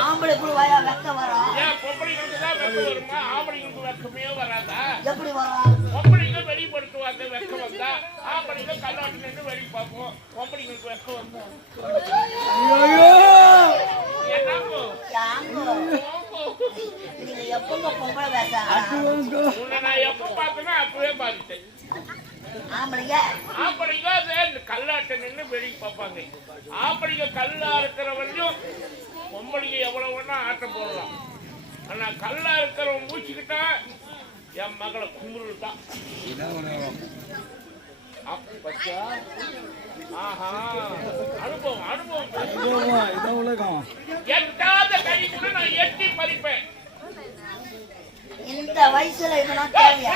ஆம்பளை கூட வாயா வெக்க வரும். ஏன் பொம்பளைங்களுக்கு தான் வெக்க வருமா? ஆம்பளைங்களுக்கு வெக்கமே வராதா? எப்படி வரும்? பொம்பளைங்க வெளிப்படுத்துவாங்க வெக்க வந்தா, ஆம்பளைங்க கல்லாட்டு நின்று வெளி பார்ப்போம். பொம்பளைங்களுக்கு வெக்க வந்தா என்னப்போ நீங்க எப்பங்க பொம்பளை பேச உன்னை நான் எப்ப பார்த்தேன்னா அப்பவே பாதித்தேன். ஆம்பளைங்க கல்லாட்ட நின்று வெளி பார்ப்பாங்க. ஆம்பளைங்க கல்லா இருக்கிற வரையும் பொம்பளைங்க எவ்வளவு வேணா ஆட்டம் போடலாம். ஆனா கல்லா இருக்கிறவன் மூச்சுக்கிட்டா என் மகளை கும்பிடுதான். அனுபவம் அனுபவம் எட்டாத கை கூட நான் எட்டி பறிப்பேன். இந்த வயசுல இதெல்லாம் தேவையா?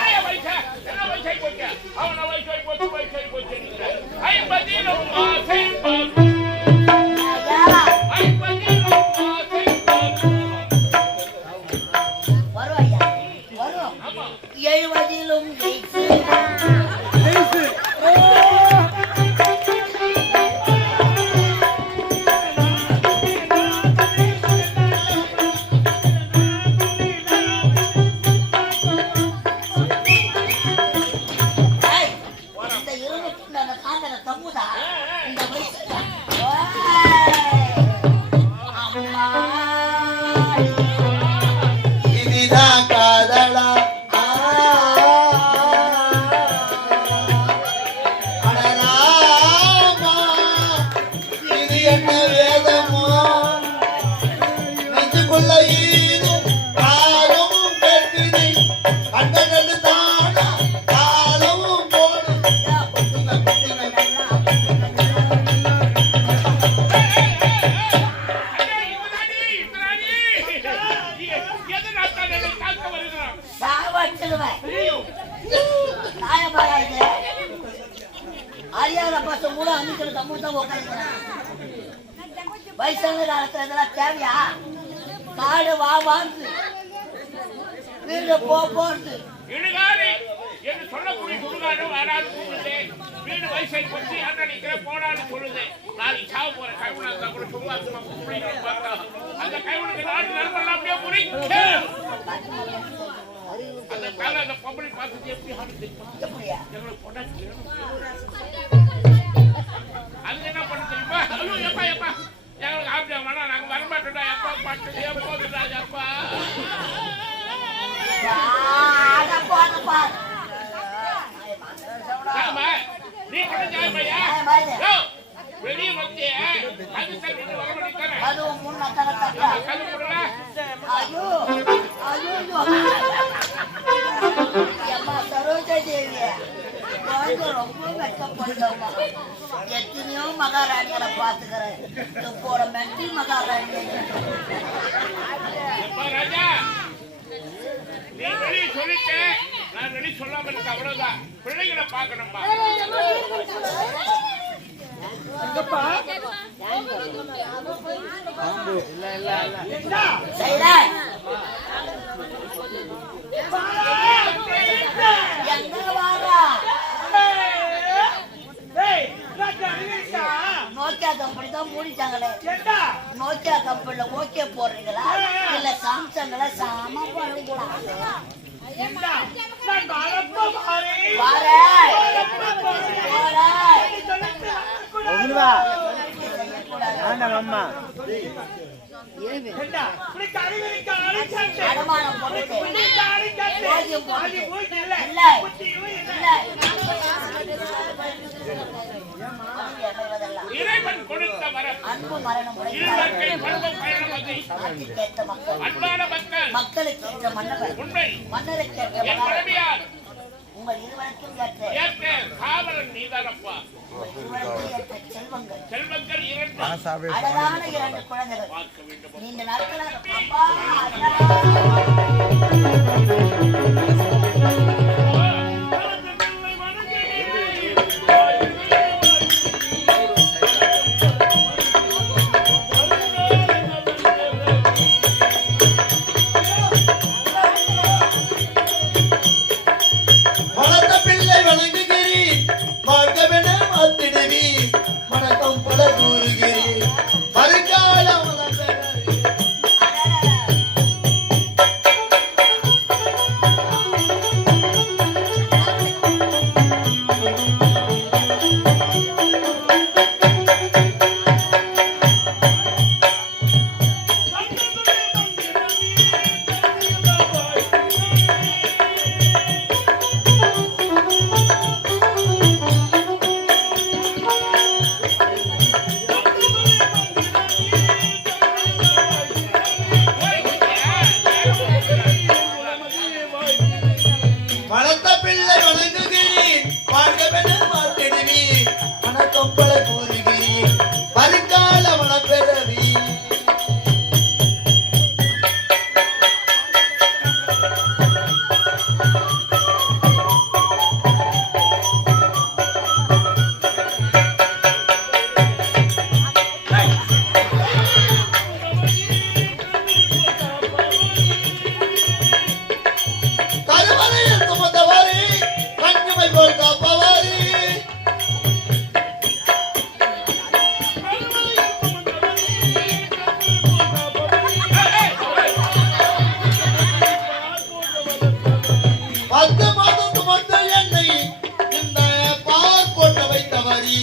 என்ன வயசாகி போச்சு? அவன வயசாகி போச்சு. 50 ஆசை வரும் ஐயா வரும். 70லும் அறியாத பசங்க கூட அன்னைக்கு தமிழ் தான் உட்காந்துக்கிறான். வயசான காலத்துல இதெல்லாம் தேவையா? காடு வாவான்னு வீடு போறது என்று சொல்லக்கூடிய சுடுகாடு வராது சொல்லுது. வீடு வயசாகி போச்சு அண்ணா நிக்கிற போனான்னு சொல்லுது. நாளைக்கு சாவு போற கைவனா இருந்தா கூட சுடுகாட்டுமா பார்த்தா அந்த கைவனுக்கு நாட்டு நடக்கலாம் அப்படியே முடிக்க அந்த கால அந்த பொம்பளை பார்த்துட்டு எப்படி ஆடுது எங்களுக்கு பொண்டாட்டி அது என்ன பண்ண தெரியுமா? ஐயோ எப்பா எப்பா எங்களுக்கு ஆப்பியா வேணா நாங்க வரமாட்டோம்டா. எப்பா பாட்டு போதுடா எப்பா நீ கொஞ்சம் வெளியே வந்து அதுவும் முன்ன ஐயோ ஐயோ அம்மா சரோஜா தேவி ரொம்ப வெட்கப்படுதம்மா. எத்தனையோ மகாராணிகளை பாத்துக்கிறேன். இப்போட மென்டி மகாராணி நீ வெளியே சொல்லிட்டு நான் வெளியே சொல்லாம இருக்க அவ்வளவுதான். பிள்ளைகளை பார்க்கணும்பா. நோக்கியா கம்பெனி தான் மூடிட்டாங்களே. நோக்கியா கம்பெனில ஓகே போடுறீங்களா இல்ல சாம்சங்ல சாம பண்ணுங்களா? இறைவன் கொடுத்த வரம் அன்பு மரணம் மக்களுக்கு ஏற்ற மன்னவர் மன்னருக்கு ஏற்ற உங்கள் இருவருக்கும் ஏற்ற காவலன் நீதானப்பா. செல்வங்கள் அழகான 2 குழந்தைகள் நீண்ட நாட்களாக வாழ்கவென மாத்திடுவி வணக்கம் பல கூறுகிறேன் வருங்காலம் வளர்த்த பிள்ளை வணங்குகிறேன் வாழ்கவென மாத்திடுவி வணக்கம் பல கூறுகிறேன் வருங்கால வளப்பெறவி கருவறையில் சுமந்தவாரி கண்ணுமை போல் காப்பவாரி பத்து மாதம் சுமந்த என்னை இந்த பார் போட்டு வைத்தவரி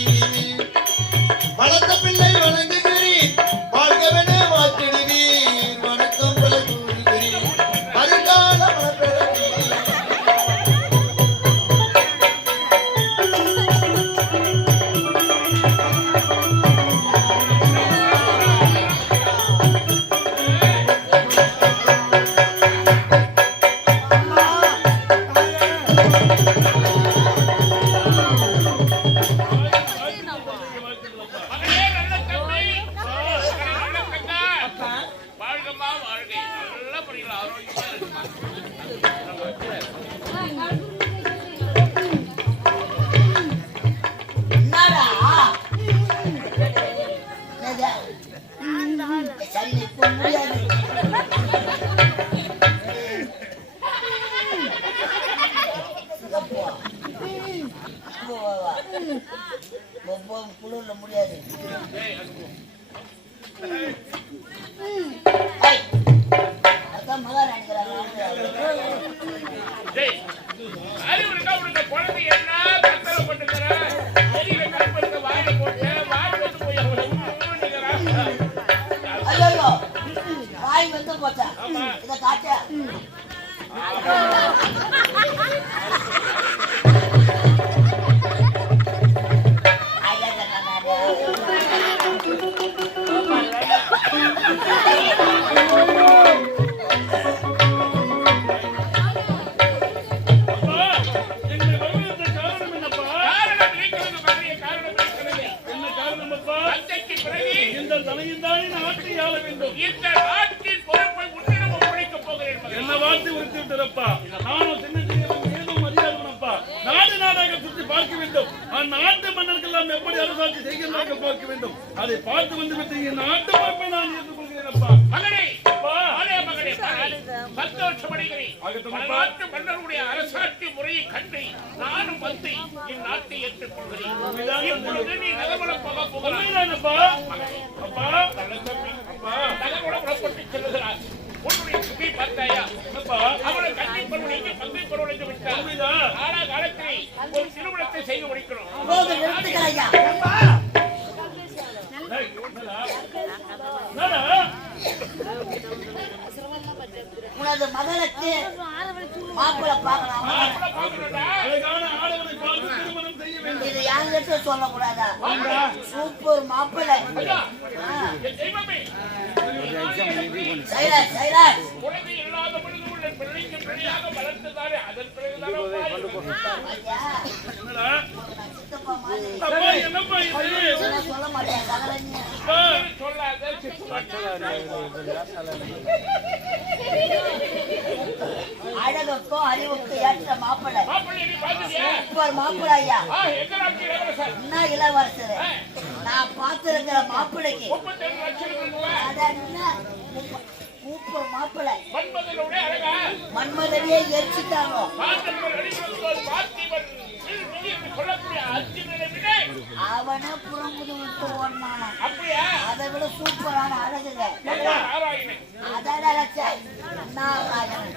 வளர்த்த பிள்ளை வணங்குகிறேன் வாழ்கவென மாற்றிடுவீர் வணக்கம் பல கூறுகிறேன் வருங்கால வளப்பெறவி மகனே நல்ல தம்பி, மகனே நல்ல தங்கா. வாழ்கம்மா வாழ்கை. நல்லா படிக்கலாம், ஆரோக்கியமா இருக்குமா. என்னடா என்னது? சரி இப்ப முடியாது. எப்போ? இப்போ வா, வா. இப்போ குளிர்ல முடியாது. டேய், அது போ. ஏய், அதான் மகாராணிக்கிறாங்க. டேய், அறிவு இருக்கா உனக்கு? குழந்தை என்ன கத்தலை பண்ணுகிற? எரியில கருப்பெடுத்த வாயில போட்டு, வாய் வந்து போய் அவளை ஊன்னுகிறா. ஐயோ வாய் வந்து போச்சா? இதை காட்ட காரணம் இருக்கிறது மகனே, காரணம் இருக்கிறது. தந்தைக்கு பிறகு இந்த நாட்டின் பொறுப்பை உன்னிடம் ஒப்படைக்கப் போகிறேன் மகனே. என்ன வார்த்தை உறுத்திவிட்டதப்பா நானும் சின்ன ஏதும் மரியாதைப்பா நாடு நாடாக சுற்றி பார்க்க வேண்டும் அந்நாட்டு மன்னர்களெல்லாம் எப்படி அரசாட்சி செய்கிறார்கள் பார்க்க வேண்டும் அதை பார்த்து வந்து விட்டு என் நாட்டு பொறுப்பை நான் ஏற்றுக்கொள்கிறேன்ப்பா மகனே, மகனே, மகனே, மகனே, சந்தோஷமடைகிறேன். பல நாட்டு மன்னர்களுடைய அரசாட்சி முறையை கண்டு நானும் வந்து இந்நாட்டை ஏற்றுக்கொள்கிறேன். இப்பொழுது நீ நகர்வலம் போக போகிறாய். உண்மைதானப்பா அப்பா நல்ல தம்பி, அப்பா நகர்வலம் புறப்பட்டு செல்லுகிறார். உன்னுடைய சுகி பார்த்தாயா? அப்பா அவளை கண்ணை பருவனைக்கு பங்கை பருவனைக்கு விட்டார். உண்மைதான் ஆனா காலத்திலே ஒரு திருமணத்தை செய்து முடிக்கணும். போது நிறுத்துக்கிறாயா? டேய், என்னடா? உனது மகளுக்கு மாப்பிள்ளை பார்க்கலாம். மாப்பிள்ளை பார்க்கணும்டா. அழகான ஆடவனை பார்த்து திருமணம் செய்ய வேண்டும் இது யாங்கிட்ட சொல்லக்கூடாதா? சூப்பர் மாப்பிள்ளை. என் தெய்வமே, சைலன்ஸ் சைலன்ஸ். குழந்தை இல்லாத பொழுது உள்ள பிள்ளைக்கு பிள்ளையாக வளர்த்ததாலே அதன் பிறகுதானே ஐயா, என்னடா நான் சித்தப்பா மாதிரி அப்பா என்னப்பா இது இதெல்லாம் சொல்ல மாட்டேன். சகலன்னு அப்பா சொல்லாத அழகுக்கும் அறிவுக்கும் ஏற்ற மாப்பிள்ளை. மாப்பிள்ளை நீ பார்த்துட்டியா? சூப்பர் மாப்பிள்ளை ஐயா. எங்க நாட்டு இளவரசர் என்ன இளவரசர்? நான் பார்த்திருக்கிற மாப்பிள்ளைக்கு 32 லட்சம் இருக்குல்ல? அதான் என்ன சூப்பர் மாப்பிள்ளை. மன்மதனுடைய அழகா மன்மதனையே எரிச்சுட்டாங்க. பார்த்தவர்கள் அடிபடும்போது பார்த்திபன் சொல்லக்கூடிய அர்ஜுனனை விட அவனே புறமுது விட்டு ஓடனானா அப்படியா? அதை விட சூப்பரான அழகுங்க நாராயணன் அதான் நினைச்சேன் நாராயணன்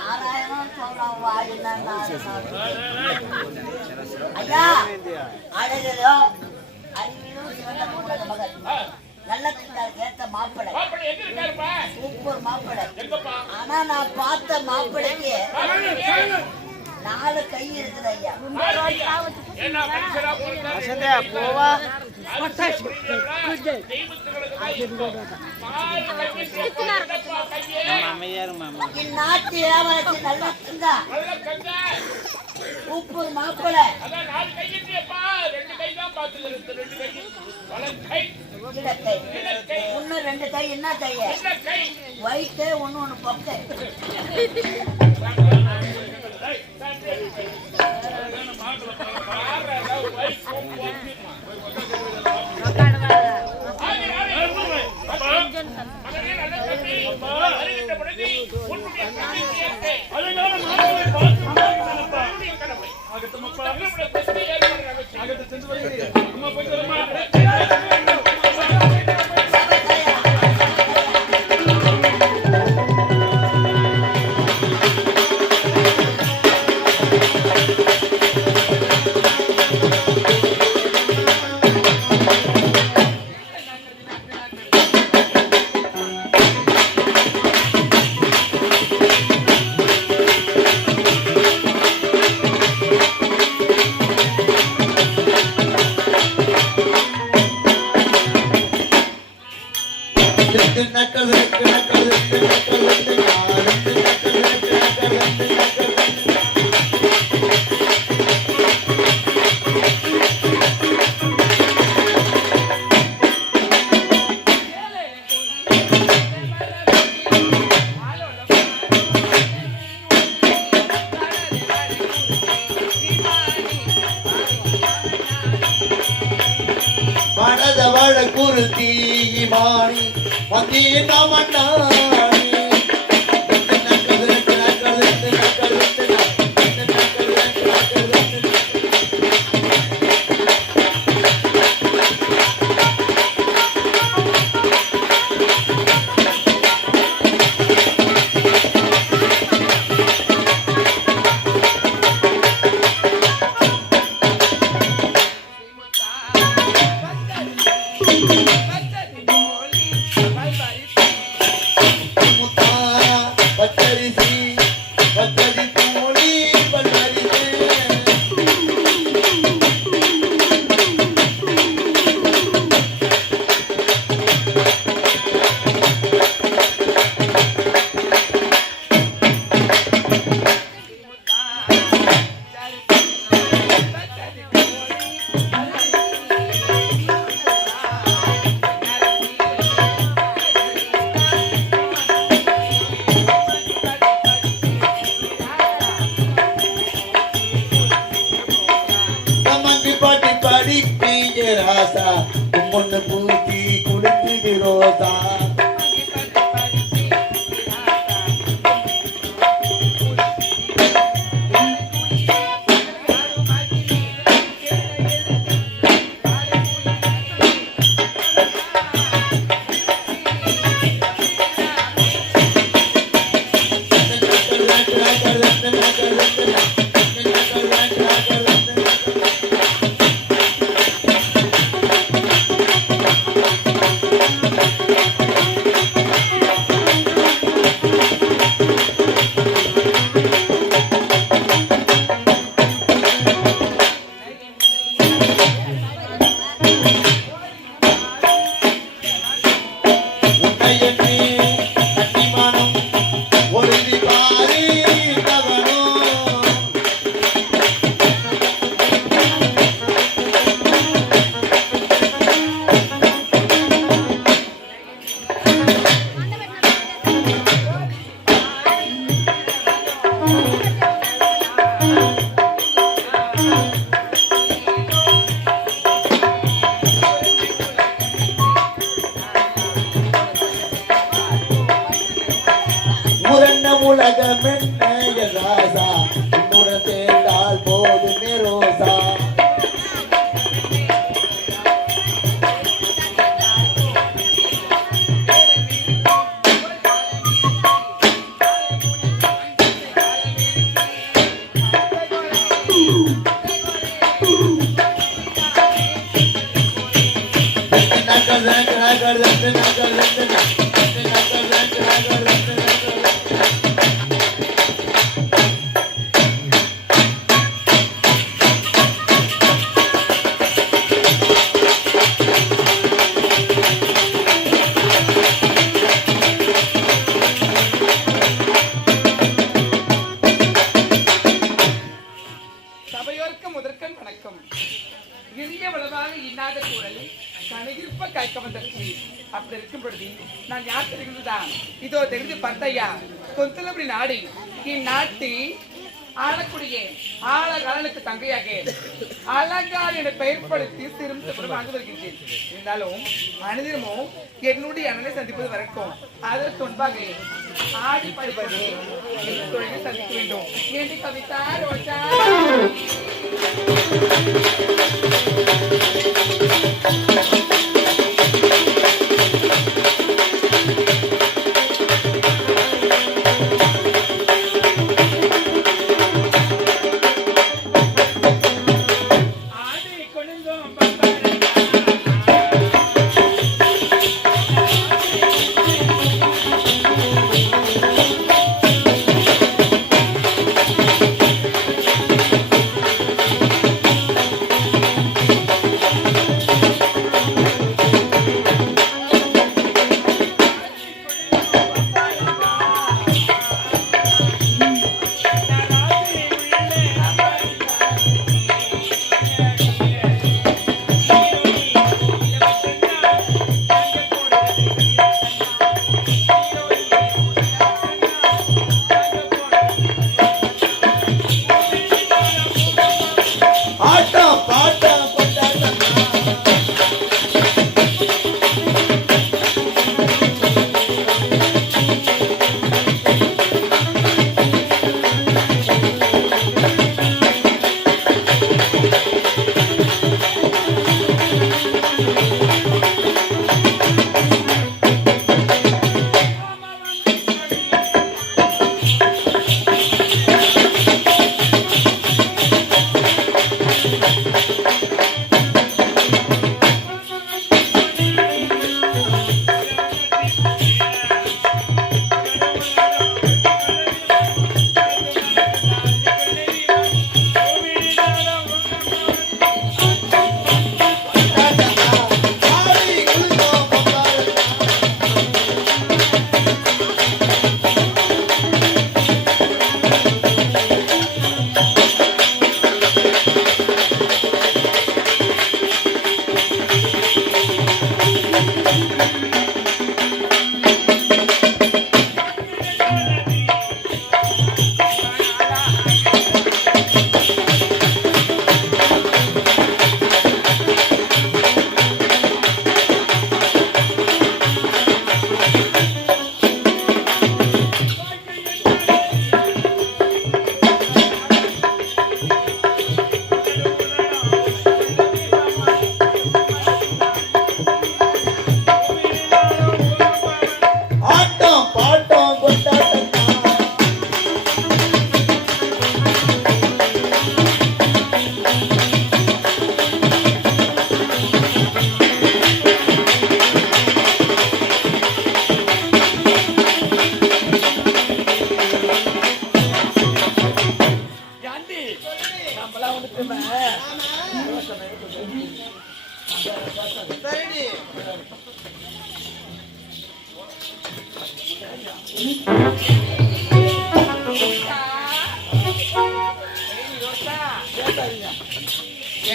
நாராயணன் சொல்றான் வாயில ஐயா அழகோ அறிவிலும் சிவந்த கூட்டத மகள் நல்ல திட்டாளுக்கு ஏத்த மாப்பிளை மாப்பிள்ளை எங்க இருக்காருப்பா? சூப்பர் மாப்பிளை எங்கப்பா? ஆனா நான் பார்த்த மாப்பிளைக்கு 4 கை இருக்குது ஐயா என்ன மனுஷரா போறதா? போவா இந்நாட்டு ஏவலத்தி நல்ல திங்கா சூப்பர் மாப்பிளை இடக்கை இன்னும் 2 கை என்ன கைய வயிற்று ஒண்ணு பொக்கை மனதவள குருதி மாணி மந்திய மன்னாணி ராசா பொண்ணு பூச்சி குளிக்குது ரோசா சபையோருக்கு முதற்கண் வணக்கம். இனிய வளவாக இன்னாத குரல் கனகிருப்ப கேட்க வந்தது. அப்படி இருக்கும் பொழுது நான் யார் தெரிகிறதுதான் இதோ தெரிந்து பார்த்தையா கொந்தளபடி நாடி இந்நாட்டு ஆளக்கூடிய ஆளகாலனுக்கு தங்கையாக அலங்கார் என பெயர்படுத்தி திரும்ப வாங்க வருகின்றேன். இருந்தாலும் அனுதினமும் என்னுடைய அண்ணனை சந்திப்பது வரைக்கும் அதற்கு முன்பாக ஆடி படிப்பது தொழிலை சந்திக்க வேண்டும் என்று கவிதா ரோஜா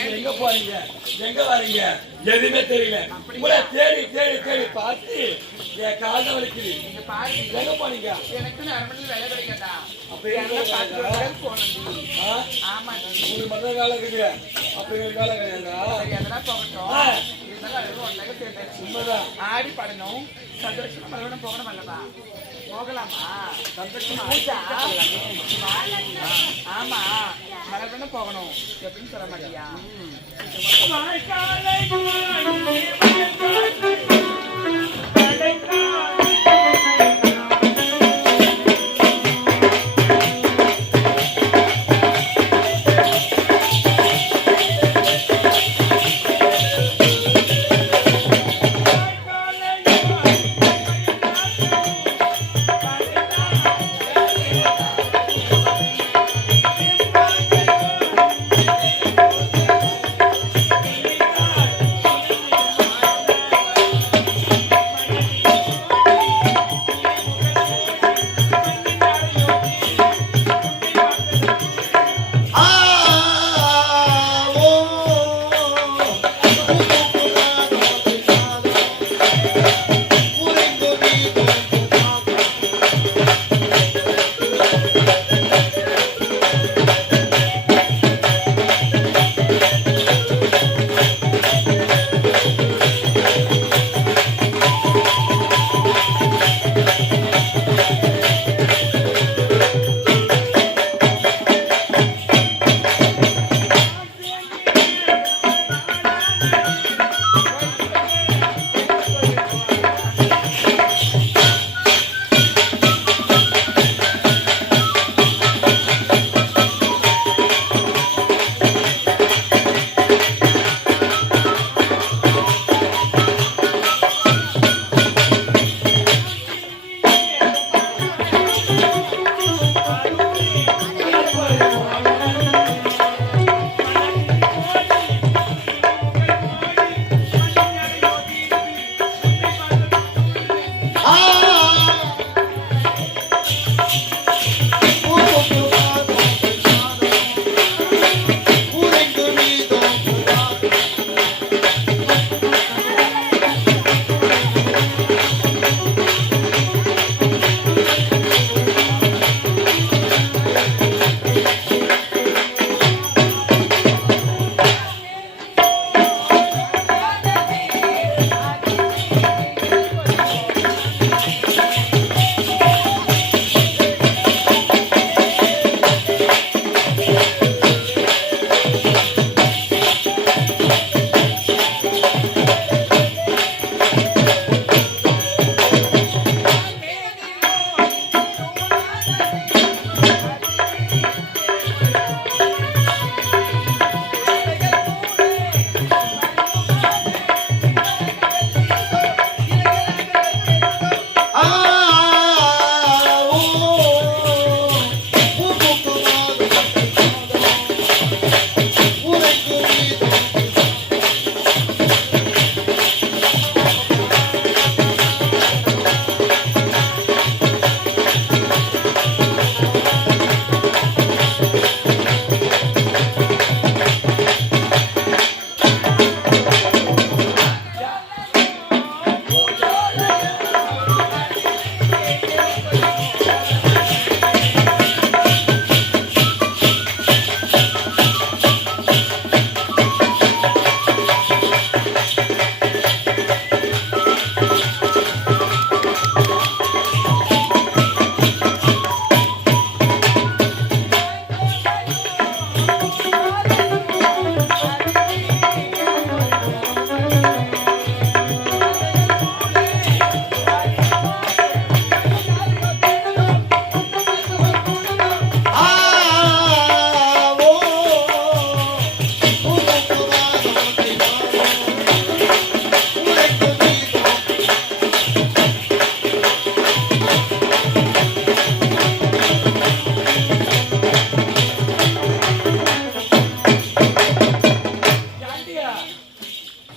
எங்க போறீங்க எங்க வரீங்க எதுவுமே தெரியல உங்களை தேடி தேடி தேடி பார்த்து என் கால வலிக்குது எங்க போனீங்க எனக்கு அரண்மனையில் வேலை கிடைக்காதா அப்ப ஆமா உங்களுக்கு மட்டும் வேலை இருக்குது அப்ப எங்களுக்கு வேலை கிடையாதா எதனா போகட்டும் உண்மைதான் ஆடி படணும் சந்தோஷமா மறுபடியும் போகணும் அல்லவா போகலாமா சந்தோஷமா ஆமா மறுபடியும் போகணும் எப்படின்னு சொல்ல மாட்டியா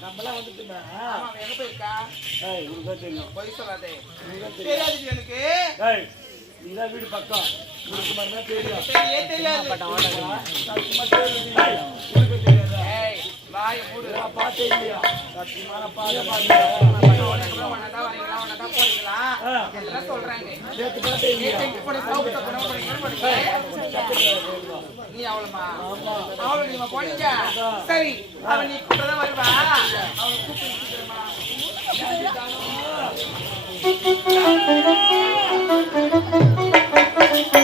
ஆமா, எங்க போயிருக்கா? பொய் சொல்லாதே. தெரியாது எனக்கு. இதான் வீடு பக்கம் உனக்கு மட்டும்தான் தெரியும். தெரியவே தெரியாது. சத்தியமா தெரியும். ஏய், வாயை மூடு. நான் பார்த்தே இல்லையா? சத்தியமான பாதை ஒன்னதான் வரீங்களா, ஒன்னதான் போறீங்களா? எல்லாம் சொல்றாங்க. நேற்று பார்த்தே இல்லையா? எங்க போன சாப்பிட்ட குணம் போறீங்கன்னு போறீங்க. நீ அவளமா? அவள நீங்க போனீங்க. சரி, அவன் நீ கூப்பிட்டதான் வருவா. அவன் கூப்பிட்டு சீக்கிரமா. Thank you.